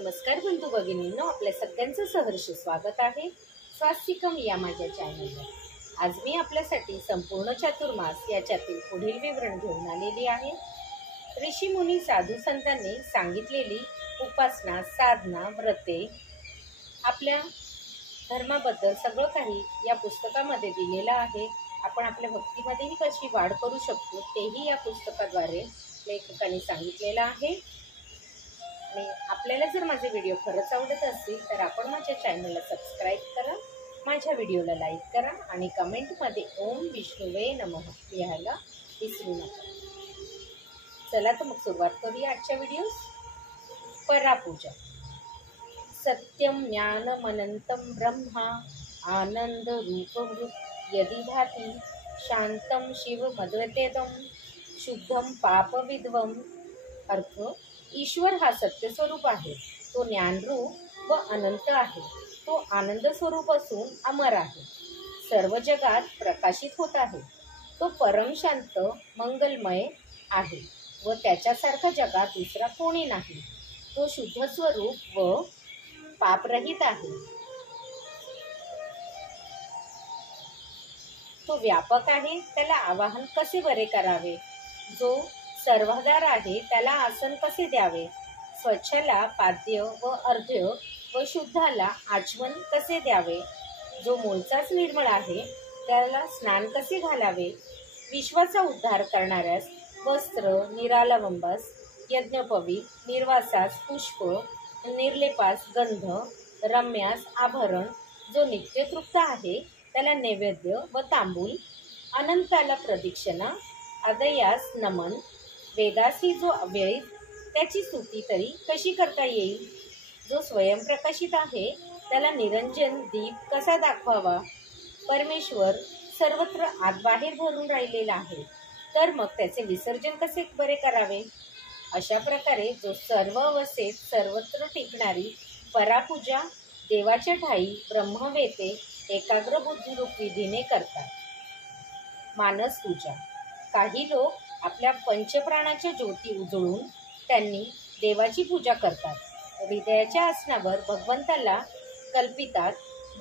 नमस्कार बंधू भगिनींनो, आपल्या सगळ्यांचं सहर्ष स्वागत आहे स्वास्तिकम या माझ्या चॅनलवर। आज मी आपल्यासाठी संपूर्ण चातुर्मास याच्यातील पुढील विवरण घेऊन आलेली आहे। ऋषी मुनी साधू संतांनी सांगितलेली उपासना, साधना, व्रते, आपल्या धर्माबद्दल सगळं काही या पुस्तकामध्ये दिलेलं आहे। आपण आपल्या भक्तीमध्येही कशी वाढ करू शकतो तेही या पुस्तकाद्वारे लेखकांनी सांगितलेलं आहे। आणि आपल्याला जर माझे व्हिडिओ खरंच आवडत असतील तर आपण माझ्या चॅनलला सबस्क्राईब करा, माझ्या व्हिडिओला लाईक करा आणि कमेंटमध्ये ओम विष्णुवे नमः लिहायला विसरू नका। चला तर मग सुरुवात करूया आजच्या व्हिडिओस। परापूजा। सत्यम ज्ञानमनंतं ब्रह्मा आनंद रूपमृत यदि भाति शांतं शिवमद्वैतम शुद्धं पापविद्वम। अर्थ, ईश्वर हा सत्य स्वरूप आहे, तो ज्ञानरूप व अनंत आहे, तो आनंद स्वरूप असून अमर आहे, सर्व जगात प्रकाशित होत आहे, तो परम शांत मंगलमय आहे व त्याच्यासारखा जगात दुसरा कोणी नाही, तो शुद्ध स्वरूप व पापरहित आहे, तो व्यापक आहे, त्याला आवाहन कसे बरे करावे, जो सर्वाधार आहे त्याला आसन कसे द्यावे, स्वच्छला पाद्य व अर्ध्य व शुद्धाला आचमन कसे द्यावे, जो मूळचाच निर्मळ आहे त्याला स्नान कसे घालावे, विश्वाचा उद्धार करणाऱ्यास वस्त्र, निरालंबास यज्ञोपवीत, निर्वासास पुष्प, निर्लेपास गंध, रम्यास आभरण, जो नित्यतृप्त आहे त्याला नैवेद्य व तांबूल, अनंताला प्रदक्षिणा, अदयास नमन, वेदासी जो अव्यय त्याची स्तुती तरी कशी करता येईल, जो स्वयंप्रकाशित आहे त्याला निरंजन दीप कसा दाखवावा, परमेश्वर सर्वत्र आतबाहेर भरून राहिलेला आहे तर मग त्याचे विसर्जन कसे बरे करावे। अशा प्रकारे जो सर्व अवस्थेत सर्वत्र टिकणारी परापूजा देवाच्या ठाई ब्रह्मवेते एकाग्र बुद्धिरूप विधीने करतात। मानस पूजा। काही लोक आपल्या पंचप्राणाच्या ज्योती उजळून त्यांनी देवाची पूजा करतात, हृदयाच्या आसनावर भगवंताला कल्पितात,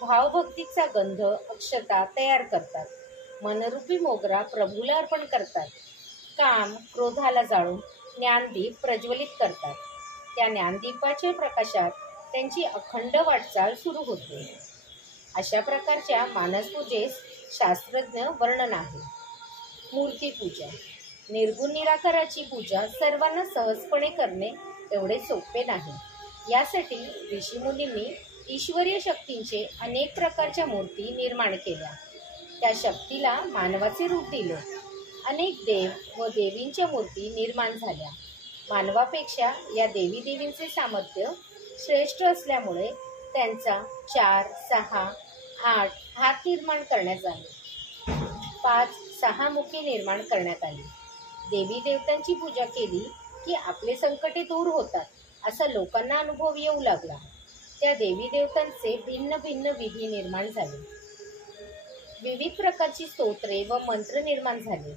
भावभक्तीचा गंध अक्षता तयार करतात, मनरूपी मोगरा प्रभूला अर्पण करतात, काम क्रोधाला जाळून ज्ञानदीप प्रज्वलित करतात, त्या ज्ञानदीपाच्या प्रकाशात त्यांची अखंड वाटचाल सुरू होते। अशा प्रकारच्या मानसपूजेस शास्त्रज्ञ वर्णन आहे। मूर्तीपूजा। निर्गुण निराकाराची पूजा सर्वांना सहजपणे करणे एवढे सोपे नाही, यासाठी ऋषीमुनींनी ईश्वरीय शक्तींचे अनेक प्रकारच्या मूर्ती निर्माण केल्या, त्या शक्तीला मानवाचे रूप दिले, अनेक देव व देवींच्या मूर्ती निर्माण झाल्या। मानवापेक्षा या देवी देवींचे सामर्थ्य श्रेष्ठ असल्यामुळे त्यांचा 4, 6, 8 हात निर्माण करण्यात आले, 5-6 मुखे निर्माण करण्यात आली। देवी देवतांची पूजा केली की आपले संकटे दूर होतात असा लोकांना अनुभव येऊ लागला, त्या देवी देवतांचे भिन्न भिन्न विधी निर्माण झाले, विविध प्रकारची स्तोत्रे व मंत्र निर्माण झाले,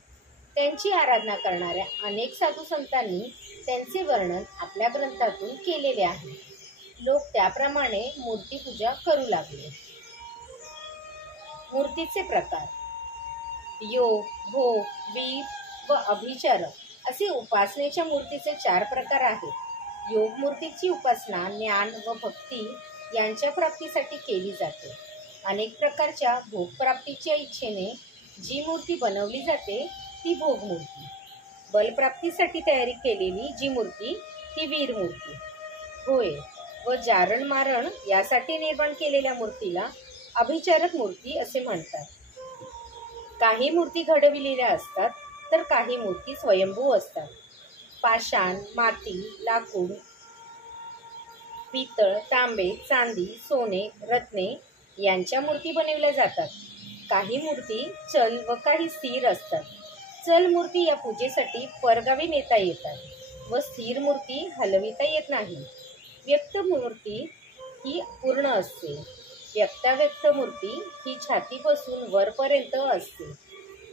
त्यांची आराधना करणाऱ्या अनेक साधू संतांनी त्यांचे वर्णन आपल्या ग्रंथातून केलेले आहे। लोक त्याप्रमाणे मूर्तीपूजा करू लागले। मूर्तीचे प्रकार। योग, भोग, वीर व अभिचार असे उपासनेच्या मूर्तीचे 4 प्रकार आहेत। योग मूर्तीची उपासना ज्ञान व भक्ती यांच्या प्राप्तीसाठी केली जाते। अनेक प्रकारच्या भोगप्राप्तीच्या इच्छेने जी मूर्ती बनवली जाते ती भोग मूर्ती। बलप्राप्तीसाठी तयारी केलेली जी मूर्ती ती वीर मूर्ती होय व जारण मारण यासाठी निर्माण केलेल्या मूर्तीला अभिचारक मूर्ती असे म्हणतात। काही मूर्ती घडविलेल्या असतात तर काही मूर्ती स्वयंभू असतात। पाषाण, माती, लाकूड, पितळ, तांबे, चांदी, सोने, रत्ने यांच्या मूर्ती बनवल्या जातात। काही मूर्ती चल व काही स्थिर असतात। चल मूर्ती या पूजेसाठी परगावी नेता येतात व स्थिर मूर्ती हलविता येत नाही। व्यक्त मूर्ती ही पूर्ण असते, व्यक्ताव्यक्त मूर्ती ही छातीपासून वरपर्यंत असते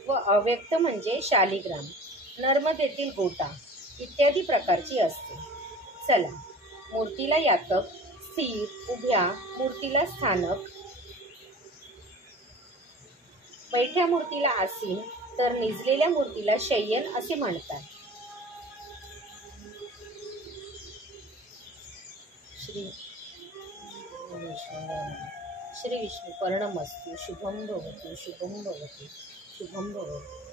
व अव्यक्त म्हणजे शालिग्राम, नर्मदेतील गोटा इत्यादी प्रकारची असते। चला मूर्तीला यातक, स्थिर उभ्या मूर्तीला स्थानक, बैठ्या मूर्तीला आसीन तर निजलेल्या मूर्तीला शय्यन असे म्हणतात. श्री विष्णू कर्णमस्तु. शुभम भवतु. शुभम भवतु. शुभम भवतु.